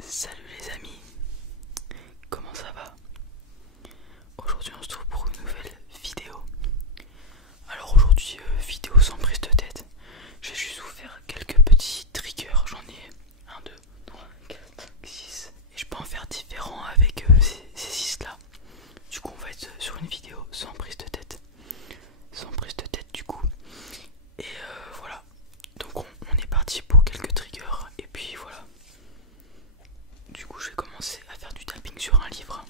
Salut les amis, comment ça va? Aujourd'hui on se trouve pour une nouvelle vidéo. Alors aujourd'hui vidéo sans prise de tête. Je vais juste vous faire quelques petits triggers. J'en ai 1, 2, 3, 4, 5, 6. Et je peux en faire différents avec ces 6 là. Du coup on va être sur une vidéo sans prise de tête. Sans prise de tête du coup. Et voilà. Donc on est parti pour quelques triggers. Et puis voilà. Du coup je vais commencer à faire du tapping sur un livre.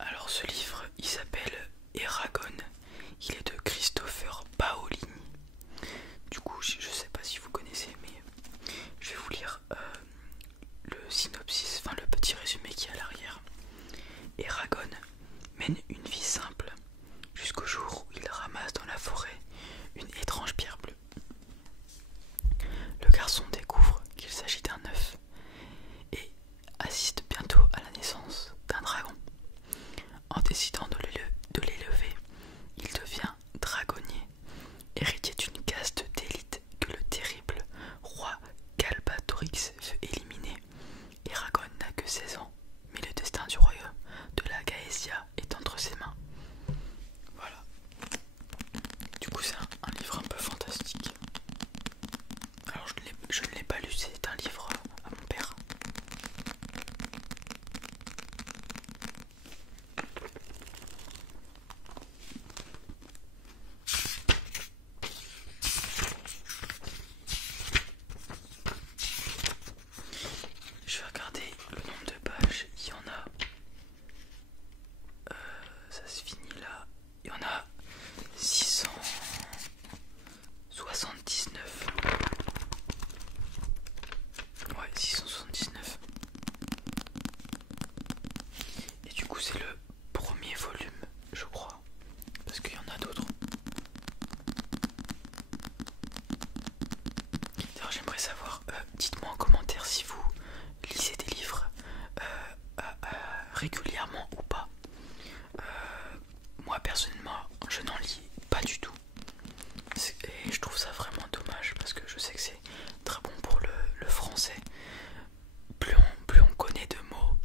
Alors ce livre il s'appelle Eragon. Il est de Christopher Paolini. Du coup je sais pas si vous connaissez, mais je vais vous lire le synopsis, enfin le petit résumé qui est à l'arrière. Eragon mène une vie simple jusqu'au jour où il ramasse dans la forêt une étrange pierre bleue. Le garçon découvre qu'il s'agit d'un œuf et assiste bientôt à la naissance d'un dragon. En décidant de l'élever, il devient dragonnier, héritier d'une caste d'élite que le terrible roi Galbatorix veut éliminer. Eragon n'a que 16 ans, mais le destin du royaume de la Gaesia est entre ses mains. Voilà. Du coup c'est un livre un peu fantastique. Alors je ne l'ai pas lu, c'est un livre à mon père. Je vais regarder le nombre de pages, il y en a. Ça se finit là. Il y en a 679. Ouais, 679. Et du coup, c'est le premier volume, je crois. Parce qu'il y en a d'autres. D'ailleurs, j'aimerais savoir, dites-moi en commentaire si vous lisez des livres régulièrement ou pas. Moi personnellement je n'en lis pas du tout et je trouve ça vraiment dommage parce que je sais que c'est très bon pour le français. Plus on connaît de mots,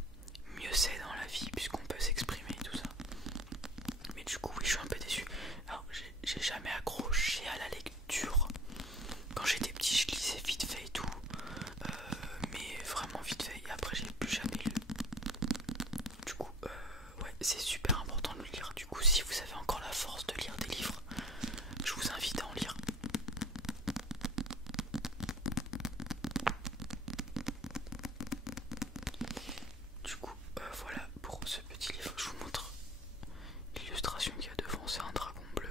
mieux c'est dans la vie puisqu'on peut s'exprimer et tout ça. Mais du coup oui, je suis un peu déçu. Alors j'ai jamais accroché à la lecture. Quand j'étais petit je lisais vite fait et tout, mais vraiment vite fait, et après j'ai plus jamais lu. Du coup ouais, c'est super important de le lire. Du coup si vous avez encore la force de lire des livres, je vous invite à en lire. Du coup voilà pour ce petit livre. Je vous montre l'illustration qu'il y a devant, c'est un dragon bleu.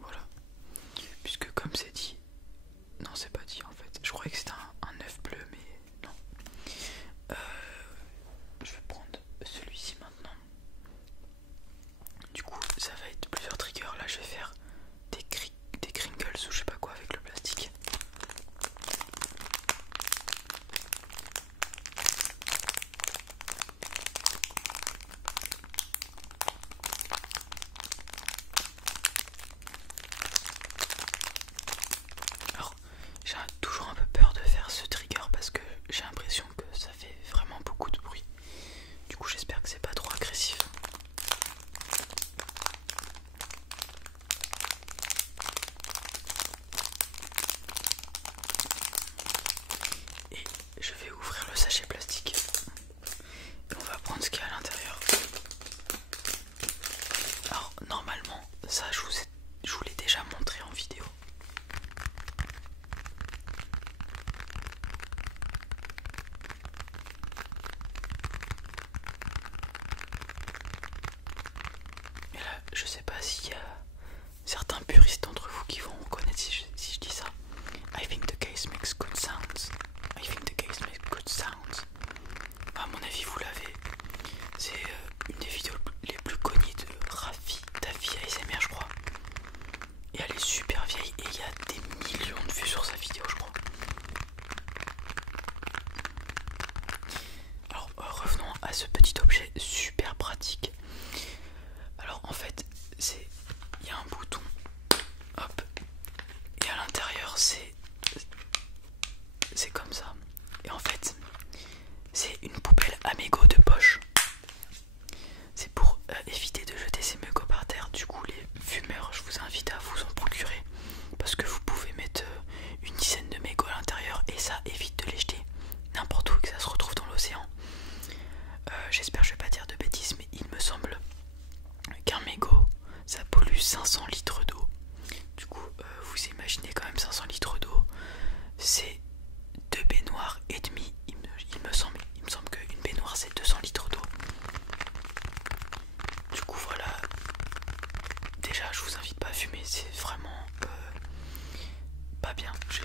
Voilà. Puisque comme c'est dit, non c'est pas dit en fait, je croyais que c'était un œuf bleu mais non. Je vais prendre celui-ci maintenant. Du coup ça va être plusieurs triggers. Là je vais faire des Kringles ou je sais pas quoi avec le plastique. Alors j'ai toujours un peu peur de faire ce trigger parce que j'ai l'impression que ça fait vraiment beaucoup de bruit. Du coup j'espère que c'est pas trop agressif. Et je vais ouvrir le sachet plastique et on va prendre ce qu'il y a à l'intérieur. Alors normalement ça je vous l'ai déjà montré en vidéo. Mais là je sais pas s'il y a certains puristes d'entre vous qui vont reconnaître si je dis ça. I think the case makes good sounds. I think the case makes good sounds. À mon avis vous l'avez. C'est une des vidéos les plus connues de Rafi Davi ASMR je crois. Et elle est super vieille et il y a des millions de vues sur sa vidéo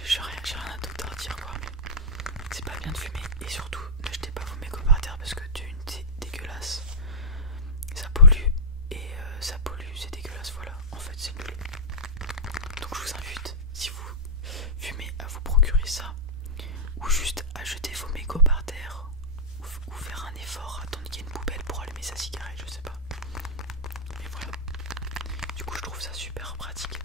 j'ai rien d'autre à dire quoi. Mais c'est pas bien de fumer et surtout ne jetez pas vos mégots par terre parce que c'est dégueulasse. Ça pollue et ça pollue, c'est dégueulasse. Voilà, en fait c'est nul. Donc je vous invite, si vous fumez, à vous procurer ça ou juste à jeter vos mégots par terre ou faire un effort, attendre qu'il y ait une poubelle pour allumer sa cigarette, je sais pas. Mais voilà. Du coup je trouve ça super pratique.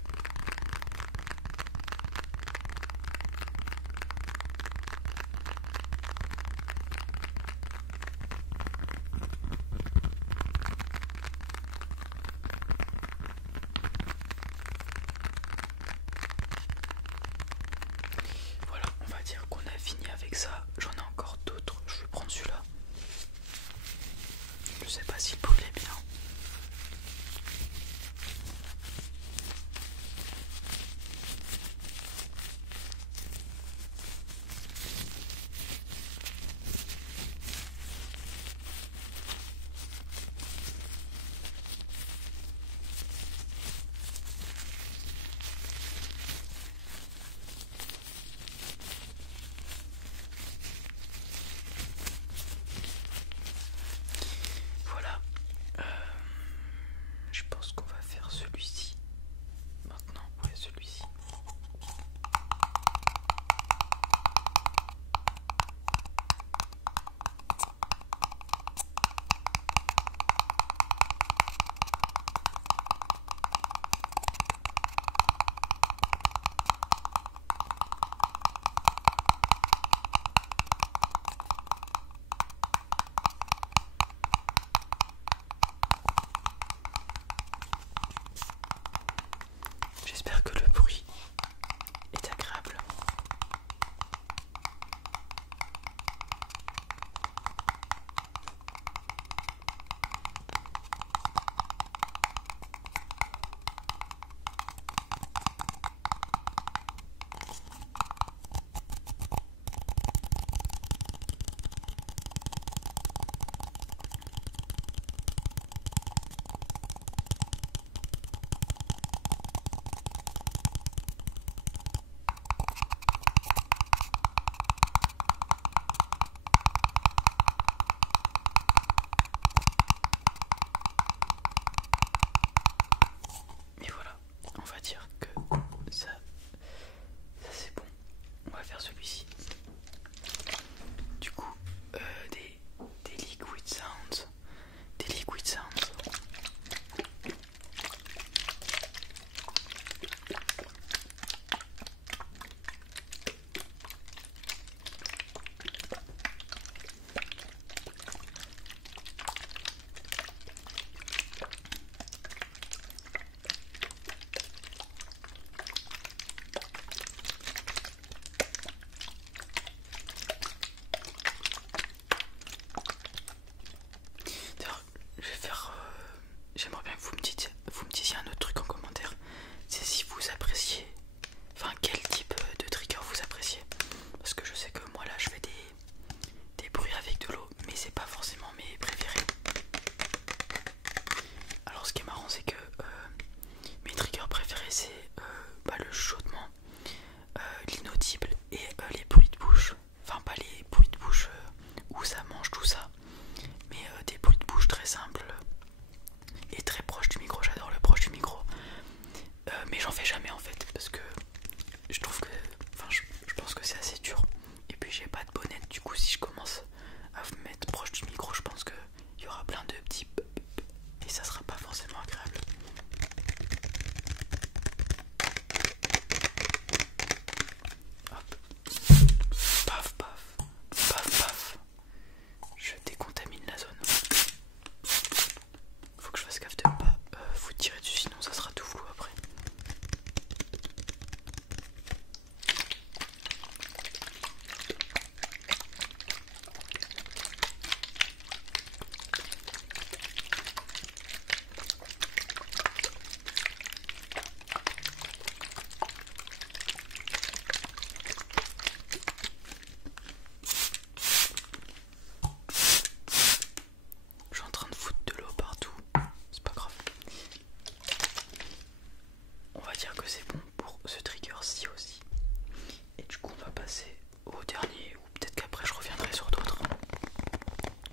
Et du coup on va passer au dernier, ou peut-être qu'après je reviendrai sur d'autres.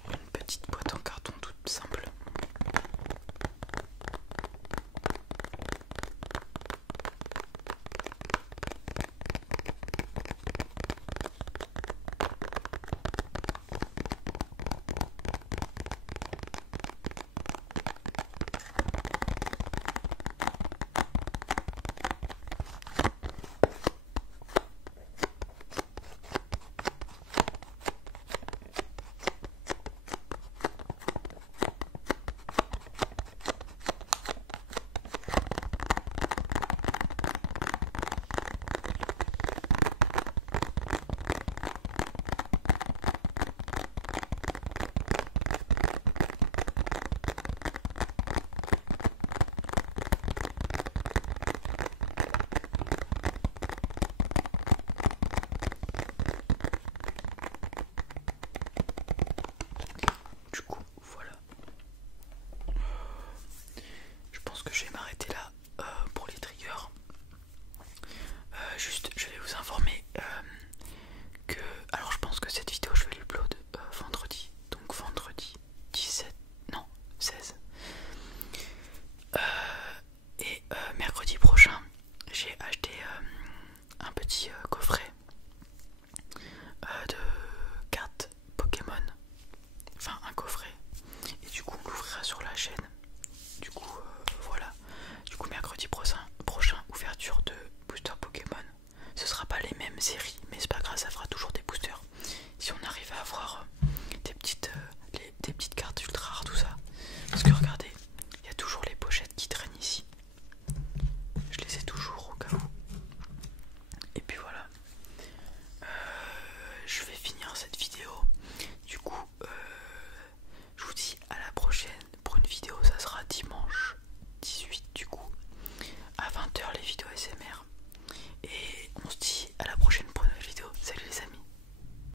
Une petite boîte en carton toute simple. Du coup, voilà. Je pense que je vais m'arrêter là pour les triggers. Juste, je vais vous informer que... Alors je pense que cette vidéo, je vais l'upload vendredi. Donc vendredi 17... Non, 16. Et mercredi prochain, j'ai acheté un petit coffret de cartes Pokémon. Enfin, un coffret. Et du coup, on l'ouvrira sur la chaîne. Du coup, voilà. Du coup, mercredi prochain, ouverture de booster Pokémon. Ce sera pas les mêmes séries, mais c'est pas grave, ça fera toujours des boosters. Si on arrive à avoir des petites cartes ultra rares, tout ça. Parce que regardez, il y a toujours les pochettes qui traînent ici. Je les ai toujours au cas où. Et puis voilà. Je vais finir cette vidéo. Du coup, je vous dis à la prochaine pour une vidéo, ça sera dimanche.